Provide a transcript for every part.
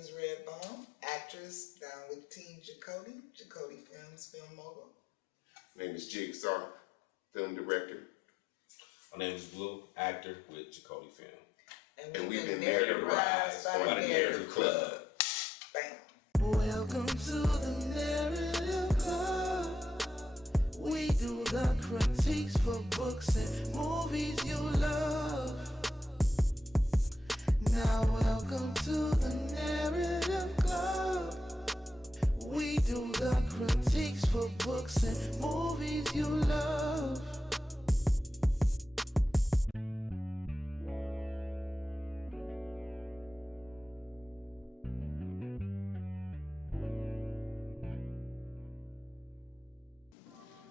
is Redbone, actress down with Team Jacote, Jacote Films, film mogul. My name is Jigsaw, film director. My name is Blue, actor with Jacote Film. And we've been narrativized by the Narrative Club. Bam. Welcome to the Narrative Club. We do the critiques for books and movies you love. Now welcome to the Narrative Club. We do the critiques for books and movies you love.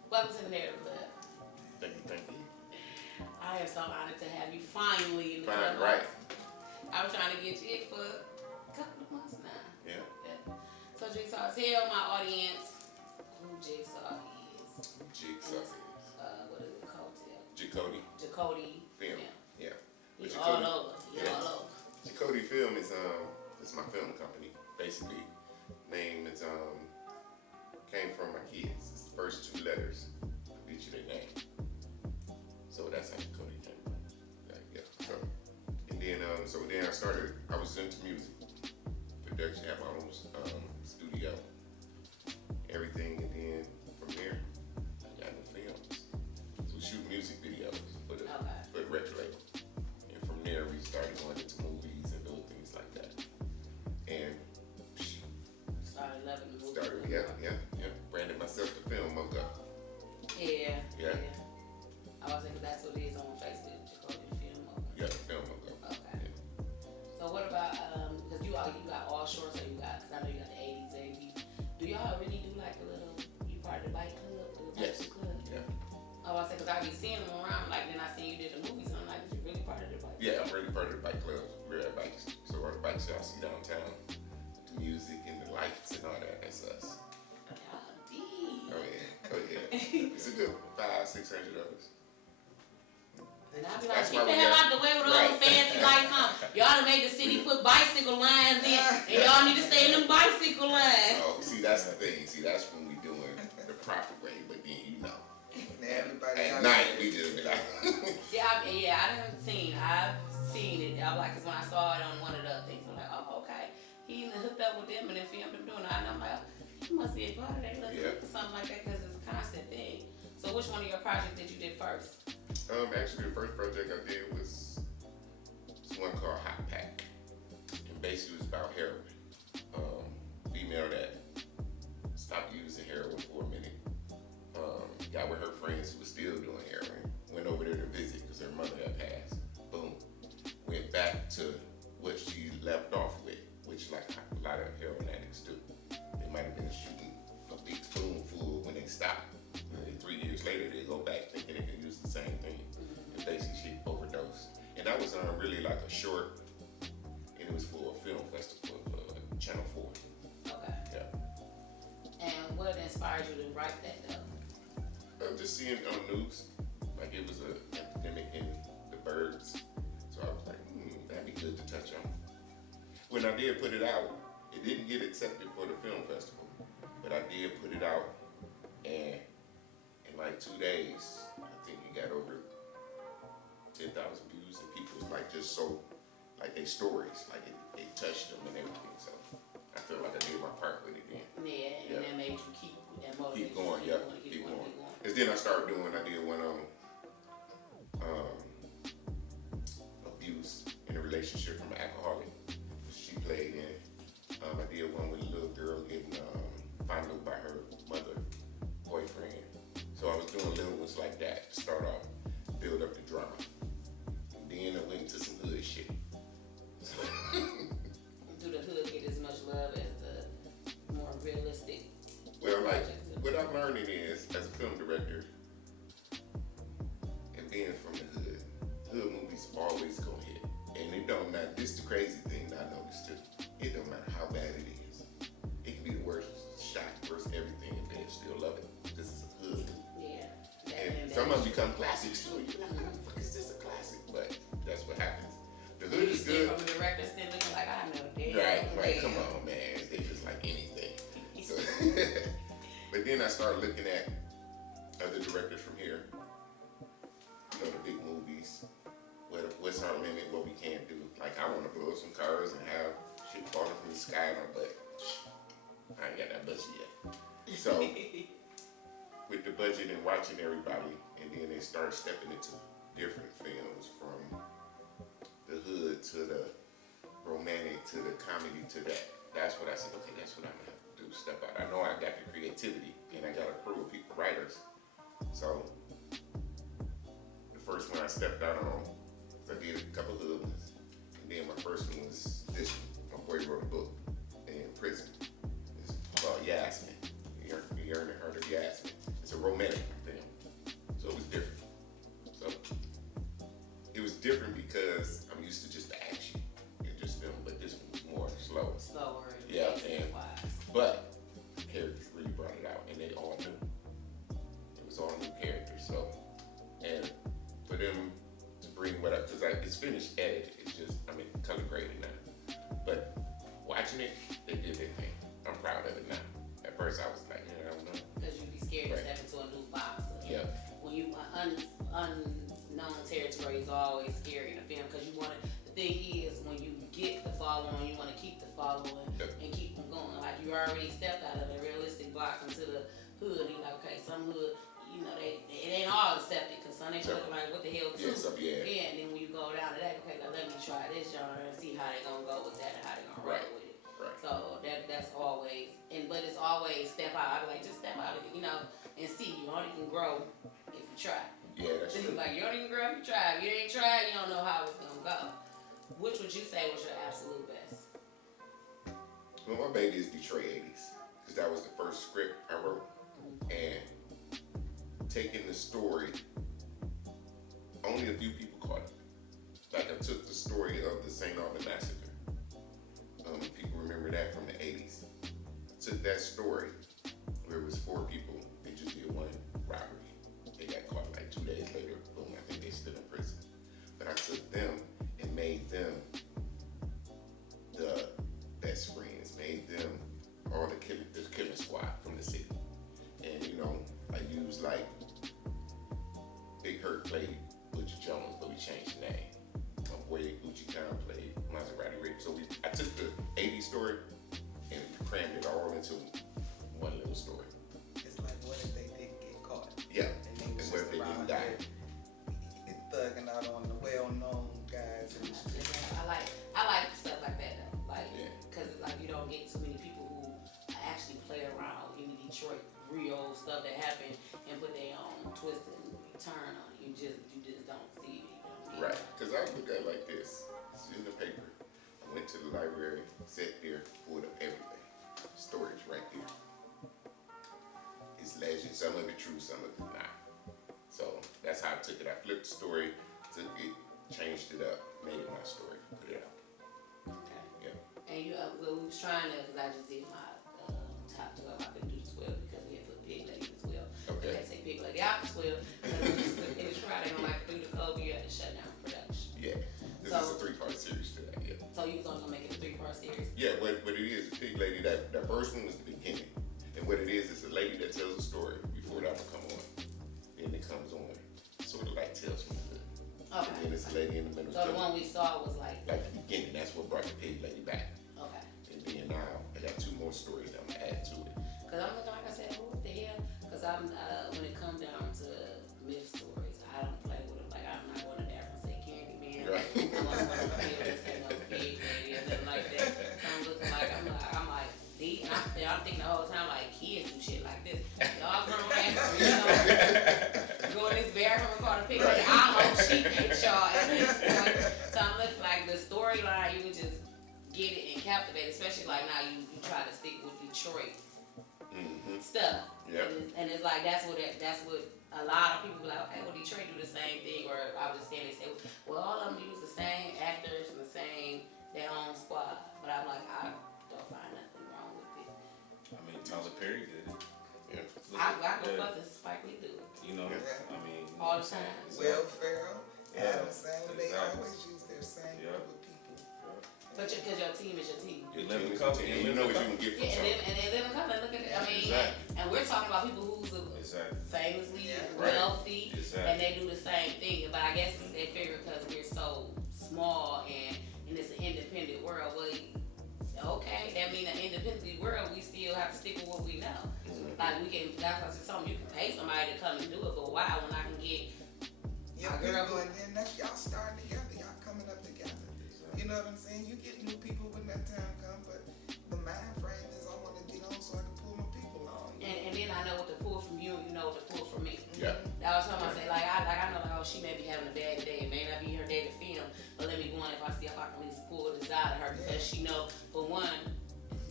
Welcome to the Narrative Club. Thank you. I am so honored to have you finally in the Fine, club. right? I was trying to get you for a couple of months now. Yeah. So Jigsaw, tell my audience who Jigsaw is. Jigsaw. What is it called? Jacote. Jacote Film. Yeah. He's Jacote- all over. He's yeah. all over. Jacote Film is it's my film company. Basically, name is came from my kids. It's the first two letters of each of their name. So that's how Jacote came from. Yeah. So, and then then I started. I was into music, production. Had my own studio, everything, and then from there, I got into films. So we shoot music videos for the record label, and from there we started going into movies and little things like that. And Started loving the movie. yeah. Branded myself the film mogul. Yeah. Yeah. I was thinking that's what it is on Facebook, Jacote Film Mogul. Yeah, the film mogul. Okay. Yeah. So what about because you got all shorts, or you got, because I know you got the 80s, 80s. Do y'all really do like a little, you part of the bike club, or the Yes. bicycle club? Yeah. Oh, I said, because I be seeing them around, like then I seen you did the movies, and I'm like, is you really part of the bike? Yeah, I'm really part of the bike club. We ride bikes. So all the bikes y'all see downtown, the music and the lights and all that, that's us. Y'all deep. Oh yeah. It's a good 500-600 of us. And I be like, That's get why the we hell got- out the way with all Right. them fancy lights on. Y'all done made the city put bicycle lines in, and y'all need to stay in them bicycle lines. Oh, see, that's the thing. See, that's when we doing the proper way, but then Everybody at out night there. we just be like, I've seen it. I was like, 'cause when I saw it on one of the things, I'm like, oh, okay. He hooked up with them and then filmed them doing it. And I'm like, he must be a part of that little clip or something like that, because it's a constant thing. So which one of your projects did you did first? actually the first project I did was one called Hot Pack. And basically it was about heroin. Female that stopped using heroin for a minute. Got with her friends who was still doing heroin. Went over there to visit because her mother had passed. Boom. Went back to what she left off with, which like a lot of heroin addicts do. They might have been shooting a big spoonful when they stopped. And then 3 years later, they go back thinking they can use the same thing. And basically she overdosed. And that was really like a short, and it was for a film festival, Channel 4. Okay. Yeah. And what inspired you to write that though? Just seeing it on the news, like it was an epidemic in the birds. So I was like, that'd be good to touch on. When I did put it out, it didn't get accepted for the film festival, but I did put it out, and in like 2 days, I think it got over 10,000 views, and people was like just so, like they stories, like it touched them and everything. So I feel like I did my part with it then. Yeah, and that made you keep that motivation. Keep going, keep going. And then I did one on abuse in a relationship from an alcoholic. She played in. I did one with a little girl getting fondled by her mother, boyfriend. So I was doing little ones like that to start off, build up the drama. And then I went into some hood shit. Do the hood get as much love as the more realistic? Well, like, what I'm learning is, as a film director, and being from the hood movies always gonna hit. And it don't matter, this is the crazy thing that I noticed too. It don't matter how bad it is. It can be the worst shot, worst everything, and they still love it. This is a hood. Yeah. And some of them become classics too. You're like, how the fuck is this a classic? But that's what happens. The hood You is see good. from the director still looking like I know that. Right. Like, come on, man. They just like anything. So, but then I started looking at other directors from here. You know, the big movies. What's our limit? What we can't do? Like, I want to blow some cars and have shit falling from the sky, but I ain't got that budget yet. So, with the budget and watching everybody, and then they start stepping into different films from the hood to the romantic to the comedy to that. That's what I said, okay, that's what I'm gonna have to do, step out. I know I got the creativity and I got a crew of people, writers. So the first one I stepped out on, I did a couple of hood ones. And then my first one was this one. My boy wrote a book in prison. It's called Yasmin. You earned heard of Yasmin. It's a romantic film. So it was different. So it was different because I'm used to just the action and just film, but this one was more slow. Slower. Yeah, but the characters really brought it out, and they all knew. It was all new characters. So, and for them to bring because it's finished edited. It's just color graded now. But watching it, they did their thing. I'm proud of it now. At first, I was like, I don't know. Because you'd be scared to step into a new box. Yeah. When you unknown territory is always scary in a film because you want to. The thing is, when you get the following, you want to keep the following and keep them going. Like you already stepped out of the realistic box into the hood. And you're like, okay, some hood, it ain't all accepted because some they look like what the hell too. Yeah, and then when you go down to that, okay, now let me try this genre and see how they gonna go with that and how they gonna roll with it. Right. So that's always, but it's always step out. I be like, just step out, and see. You only can grow if you try. Yeah, that's true. Like you don't even grow if you try. If you ain't tried, you don't know how it's gonna go. Which would you say was your absolute best? Well, my baby is Detroit 80s because that was the first script I wrote, and taking the story, only a few people caught it. Like I took the story of the St. Albans Massacre. People remember that from the 80s. I took that story where it was 4 people. They just did one robbery. They got caught like 2 days later. Boom, I think they still in prison. But I took them and made them the best friends. Made them all the killing squad from the city. And I used like Big Hurt played Butcher Jones, but we changed the name. My boy Gucci Khan played Maserati Rick. So I took the 80s story and crammed it all into one little story. It's like, what if they didn't get caught? Yeah. And they was what if they didn't die? Thugging out on the well-known guys. And I like stuff like that though. Like, because you don't get too many people who actually play around in Detroit, real stuff that happened and put their own twist and turn on it. You just don't see it. Right. Because I look at it like this. It's in the paper. I went to the library, sat there, pulled up everything. Storage right there. It's legend. Some of it true, some of it not. So that's how I took it. I flipped the story, took it, changed it up, made it my story, put it out. Okay. Yeah. And we was trying to, because I just did my top 12. I couldn't do the 12 because we had put Big Lady in the 12. Okay. We had to take Big Lady out the 12. Because we just finished Friday on like through the COVID, you had to shut down production. Yeah. This is a 3-part series to that, yeah. So you was only gonna make it a 3-part series? Yeah, what it is, the Big Lady, that first one was the beginning. And what it is a lady that tells a story before that will come on. Then it comes on, sort of like Tales from the Hood. Okay. And then it's a lady in the middle. So the one we saw was like the beginning, that's what brought the Big Lady back. Okay. And then now, I got 2 more stories that I'm gonna add to it. Because I'm looking, like I said, what the hell? Because when it comes down to myth stories, I don't play with them. Like, I'm not going to there and say Candy Man. Right. I'm not going to play with say no Big Lady or nothing like that. So I'm looking like, I'm like, I'm thinking the whole time, like, kids do shit like this. Y'all grown ass, go in this bathroom and call the Big Lady. I hope she hates y'all at this point. So I'm looking like the storyline, you would just get it and captivate, especially like now you try to stick with Detroit stuff. Yeah. And it's like that's what a lot of people be like, okay, well Detroit do the same thing, or I would just stand and say, well all of them use the same actors and the same their own squad. But I'm like, I don't find nothing wrong with it. I mean, Tyler Perry did it. Yeah. I go fucking Spike Lee do it. I mean, All the time. Will Ferrell, Yeah. Adam Sandler, they Exactly. always use their same group of people. But because your team is your team. It live in color. And you know what you can get from something. And they live in color. Look at it. I mean, Exactly. and we're talking about people who's famously wealthy, and they do the same thing. But I guess they figure because we're so small and it's an independent world, well, okay, that means an independent world, we still have to stick with what we know. Like we can, that's something you can pay somebody to come and do it, but why when I can get a girl and then that's y'all starting together, y'all coming up together. You know what I'm saying? You get new people when that time comes, but the mind frame is I want to get on so I can pull my people on. And then I know what to pull from you, and you know what to pull from me. Yeah. That was something I say, I know, like, oh, she may be having a bad day, it may not be her day to film, but let me go on if I see if I can at least pull this out of her, because she know, for one,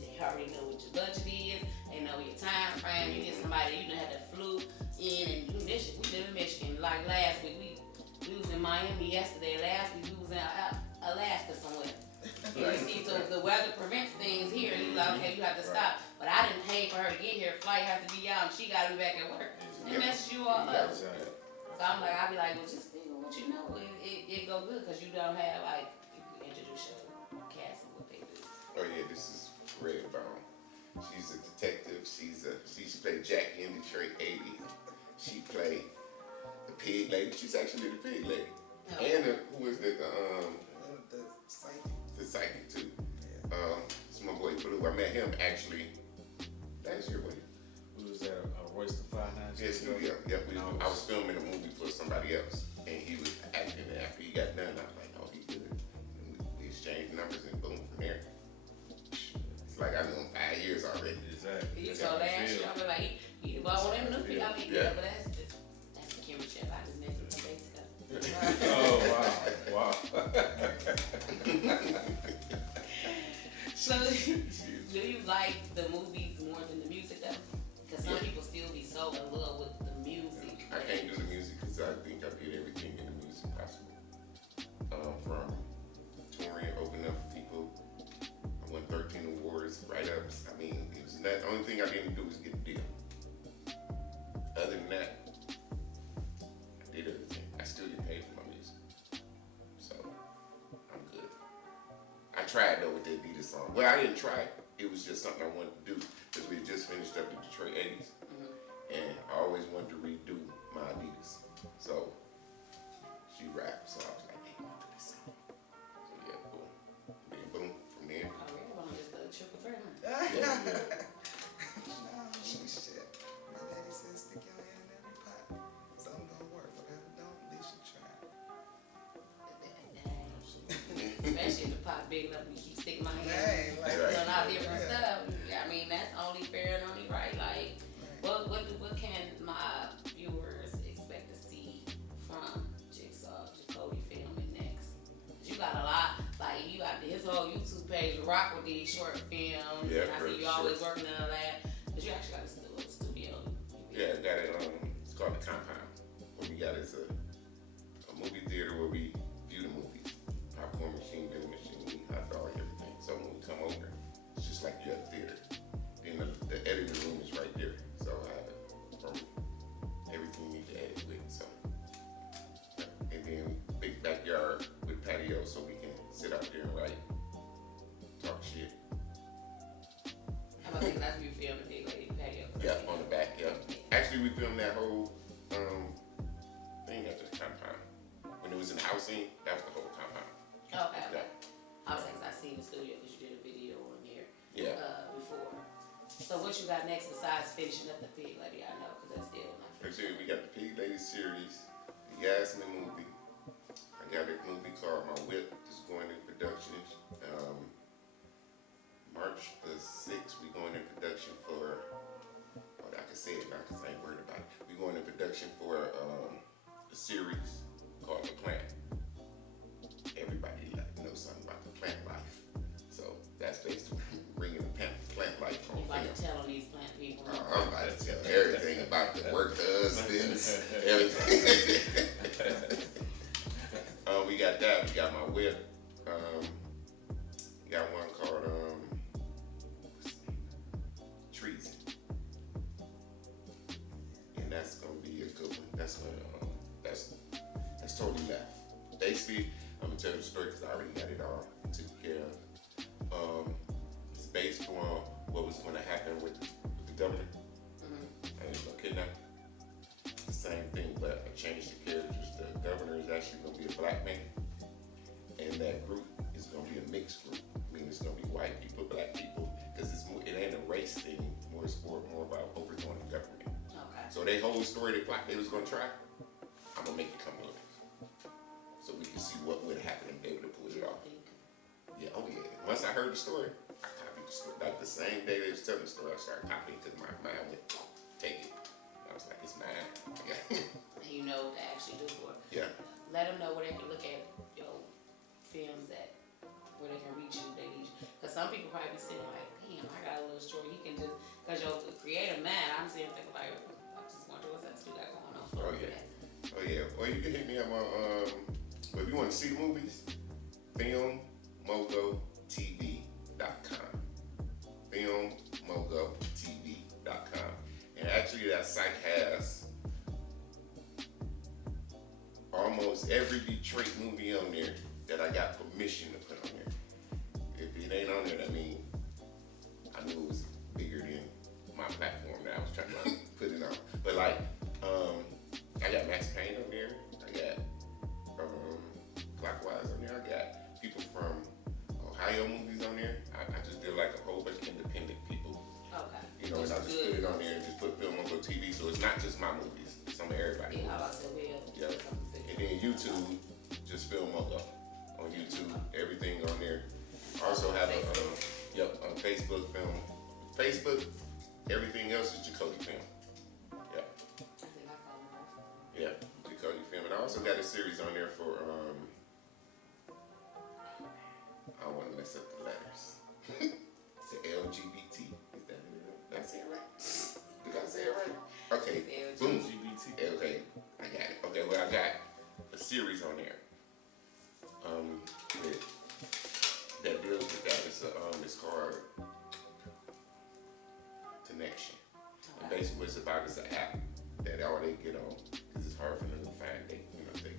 they already know what your budget is, they know your time frame. You get somebody you done had to flew in and do Michigan. We live in Michigan. Like last week, we was in Miami yesterday. Last week we was in Alaska somewhere. You see, so the weather prevents things here, and you like, okay, you have to stop. But I didn't pay for her to get here. Flight has to be out, and she got to be back at work. It messes you all up. So I'm like, I'll be like, well, just think of what you know. It go good because you don't have like people introduce your cast and what they do. Oh yeah, this is Redbone. She's a detective. She played Jackie in Detroit 80. She played the pig lady. She's actually the pig lady. Oh. And who is the psychic. The psychic too. Yeah. It's my boy Pruitt. I met him actually last year. Who was that? Royce the Fly House? Yes, I was filming a movie for somebody else, and he was acting. And after he got done, I was like, "Oh, he good." And we exchanged numbers, and boom, from there. It's like I knew him 5 years already. Exactly. So last year, I was like, he bought one of them new people. I mean, yeah, but that's the camera chef. I just messed with some basic. Oh wow. So, do you like the movies more than the music though? Because some people still be so in love with the music. I can't do the music because I think I did everything in the music possible. From touring, opening up for people. I won 13 awards, write-ups. I mean, it was not, the only thing I didn't do was get a deal. Other than that, I did everything. I still get paid for my music. So, I'm good. I tried though with the Adidas song. Well, I didn't try it. It was just something I wanted to do because we had just finished up the Detroit 80s. And I always wanted to redo my Adidas. So, she rapped. So I was like, hey, I want to do this song. So yeah, boom. Then boom, from there. Oh, really? Well, it's the triple threat, huh? No, shit. My daddy says stick your hand in every pot. Something gonna work. Whatever don't, at least you try. Especially if the pot big enough, you keep sticking my hand. Dang, like Doing all different stuff. I mean, that's only fair and only right. Like, what can my viewers expect to see from Jigsaw, Jacote filming next? 'Cause you got a lot. Like, you got his whole YouTube page, rock with these short films. Yeah, and I see you always working on that. But you actually got a studio. Yeah, I got it. It's called The Compound. What we got is a movie theater where we view the movies. Popcorn machine, vending machine, hot dog, everything. So when we come over, it's just like you at the theater. Then the editing room is right there. So I have it from everything you need to edit with. So, and then big backyard with patio so we can sit out there and write, talk shit. How about that? That's where you film the big lady patio. Yeah, on the back, yeah. Actually, we filmed that whole thing at the compound. When it was in housing, that was the whole compound. Okay. Yeah. I was saying, 'cause I seen the studio because you did a video on there Yeah. before. So what you got next besides finishing up the pig lady? I know because that's still not finished. Actually, we got the Pig Lady series, the Gas in the movie. I got a movie called My Whip that's going in production. March the 6th, we going in production for, I can say it now because I ain't worried about it. We going in production for a series called The Plant. Everybody knows something about the plant life. So that's basically bringing the plant life on You about film. to tell on these plant people. I'm about to tell everything about the work husbands, everything. We got that. We got My Whip. We got one called Treason, and that's gonna be a good one. That's totally left. Basically, I'm gonna tell you the story because I already got it all taken care of. what was going to happen with the governor. And he was going to kidnap. The same thing, but I changed the characters. The governor is actually going to be a black man, and that group is going to be a mixed group. Meaning it's going to be white people, black people, because it ain't a race thing. It's more about overthrowing the government. Okay. So their whole story they was going to try, I'm going to make it come to life. So we can see what would happen if they would have pulled it off. Yeah, oh yeah. Once I heard the story, I copied the story. Like the same day they was telling the story, I started copying because my mind went, take it. I was like, it's mine. Yeah. And you know what to actually do for it. Yeah. Let them know where they can look at your films at, where they can reach you. Because some people probably be sitting like, damn, I got a little story. You can just, because your creative mind, I'm sitting thinking like, I just wonder what else you got going on. Oh yeah. Oh yeah. Or you can hit me up on, if you want to see the movies, filmmogotv.com. Filmmogotv.com. And actually that site has almost every Detroit movie on there that I got permission to put on there. If it ain't on there, that means I knew it was bigger than my platform that I was trying to put it on. But like, I got Max Payne on there. I got Clockwise on there. I got people from Ohio movies on there. I just did like a whole bunch of independent people. Okay. You know, and I just put it on there and just put Film on TV. So it's not just my movies. It's some of everybody. Yeah, I still be Yeah. And then YouTube, just Film Mogo on YouTube. Everything on there. I also have on Facebook Film. Facebook, everything else is Jacote Film. Yeah. Yeah, Jacote Film. And I also got a series on there for I don't want to mess up the letters. The LGBT. Is that it? Did I say it right? Did I say it right? Okay. Boom. LGBT. Okay, I got it. Okay, well I got a series on there. That deals with that. It's called Connection. And basically what it's about is an app that all they get on, because it's hard for them to find dates,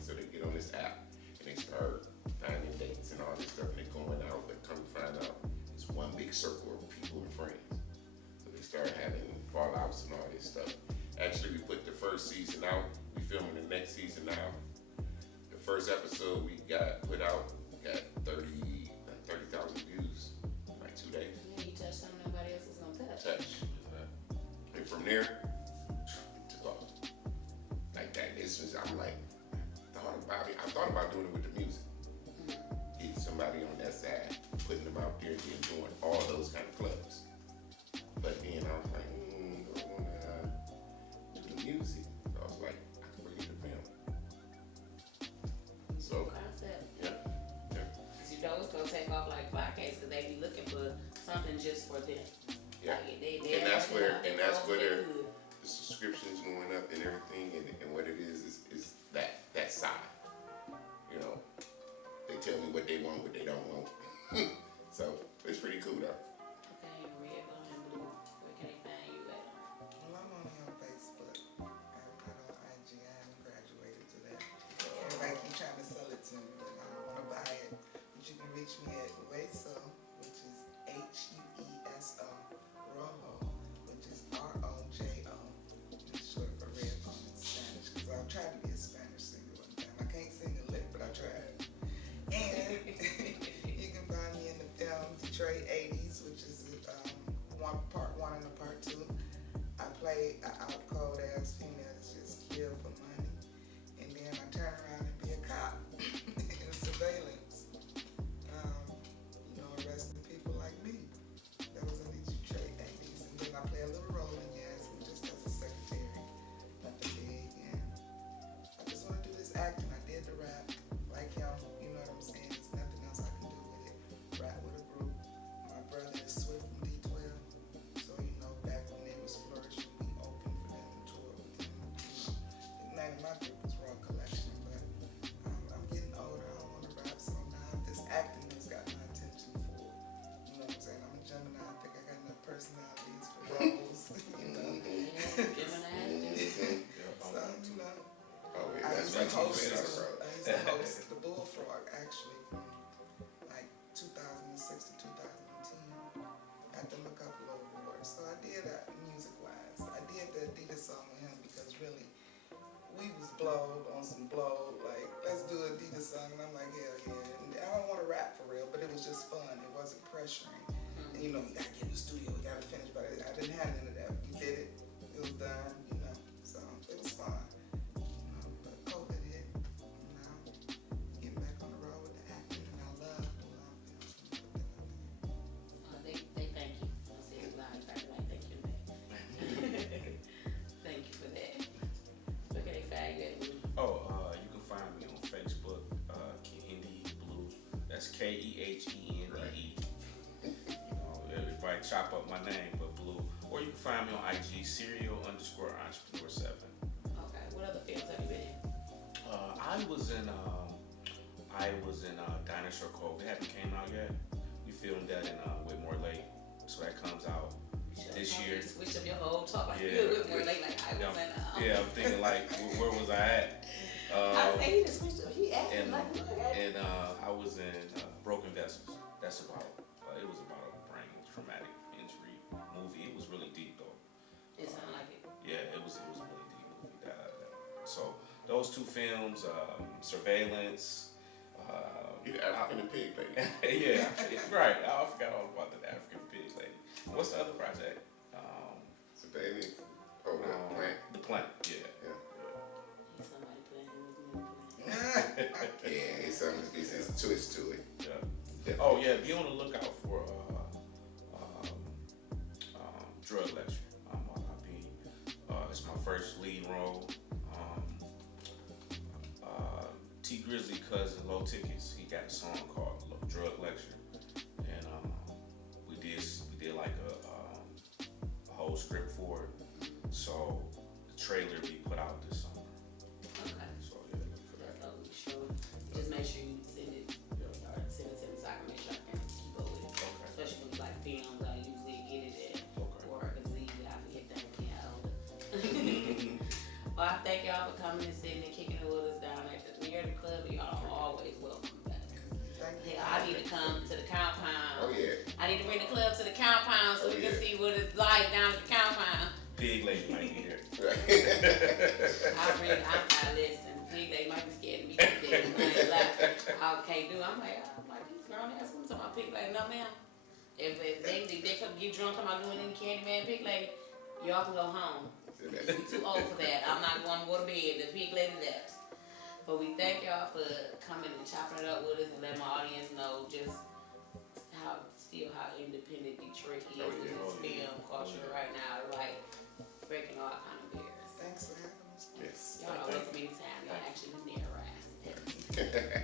so they get on this app and they start finding dates and all this stuff, and they're going out, but come to find out it's one big circle of people and friends. So they start having fallouts and all this stuff. Actually, we put the first season out. We filming the next season now. The first episode we got put out got 30,000 views in like 2 days. Yeah, you touched something nobody else was gonna touch. And from there, it took off. Like that. I'm like, I thought about doing it with the music. Getting somebody on that side, putting them out there, and then doing all those kind of clubs. But then I was like, I want to do the music. So I was like, I can bring it to film. So, Concept. yeah. Cause you know it's gonna take off like podcasts, cause they be looking for something just for them. Yeah. Like, they And that's where good. the subscriptions going up and everything, and what it is that side. You know, they tell me what they want, what they don't want. So it's pretty cool though. Okay, Redbone and Blue. Where can they find you at? Well, I'm only on Facebook. I'm not on IG. I haven't graduated to that. Everybody keep trying to sell it to me, but I don't want to buy it. But you can reach me at Hueso, which is Hueso, Rojo, which is Rojo. It's short for Redbone in Spanish, because I've tried to be a Spanish singer one time. I can't sing a lick, but I tried. And you can find me in the film Detroit 80s, which is part one and a part two. I play an out cold ass female that's just killed for money. And then I turn around and be a cop in surveillance. blow on some blow, like, let's do a Deena song. And I'm like, hell yeah. And I don't want to rap for real, but it was just fun. It wasn't pressuring. And you know, we gotta get in the studio, we gotta finish, but I didn't have any of that. We did it, it was done, you know. So it was fun. You know, but COVID hit. Now getting back on the road with the acting, and I love They thank you. I said it loud, like thank you for that. Thank you for that. Okay, fag. Oh, you can find me on Facebook, Kehende Blue. That's Kehende. You know, everybody chop up my name, but Blue. Or you can find me on IG, serial_entrepreneur7. Okay, what other films have you been in? I was in Dinosaur Cove. It haven't came out yet. We filmed that in Whitmore Lake, so that comes out this year. Switch up your whole talk like Yeah, you with more like I was Yeah, I'm thinking like, where was I at? I think he just switched up. He acting like And I was in Broken Vessels. That's about. It was about a brain traumatic injury movie. It was really deep though. it sounded like it. Yeah, it was a really deep movie. So those two films, Surveillance. You the African and Pig lady. Yeah, right. I forgot all about the African Pig lady. What's the other project? Surveillance. Oh, the plant. The Plant. Yeah. Somebody playing with me. Yeah, it's a twist to it. Yeah. Oh yeah, be on the lookout for drug lecture. It's my first lead role. T Grizzly cousin Low Tickets, he got a song called Drug Lecture, and we did like a whole script for it. So the trailer be put out this summer. Okay. So yeah, look for that. That's all we show. Just make sure you send it or send it to me so I can make sure I can keep up with it. Okay. Especially when it's like films, I usually get it at Okay. work because I forget that I can't hold it. Well, I thank y'all for coming and sitting and kicking it with us down at the near the club. Y'all are always welcome back. Thank you. I need to come to the compound. Oh yeah. I need to bring the club to the compound so we can see what it's like down at the compound. Pig lady might be there. I listen. Pig lady might be scared of me. I can't do. I'm like these grown ass women talking about pig lady. No ma'am. If they come get drunk, I'm doing any candy man pig lady. Y'all can go home. I'm too old for that. I'm not going to go to bed. The pig lady left. But we thank y'all for coming and chopping it up with us and letting my audience know just how independent Detroit is with this film culture right now. Like breaking all kind of barriers. Thanks for having us. Yes. Y'all always give me time. Y'all actually been there, right?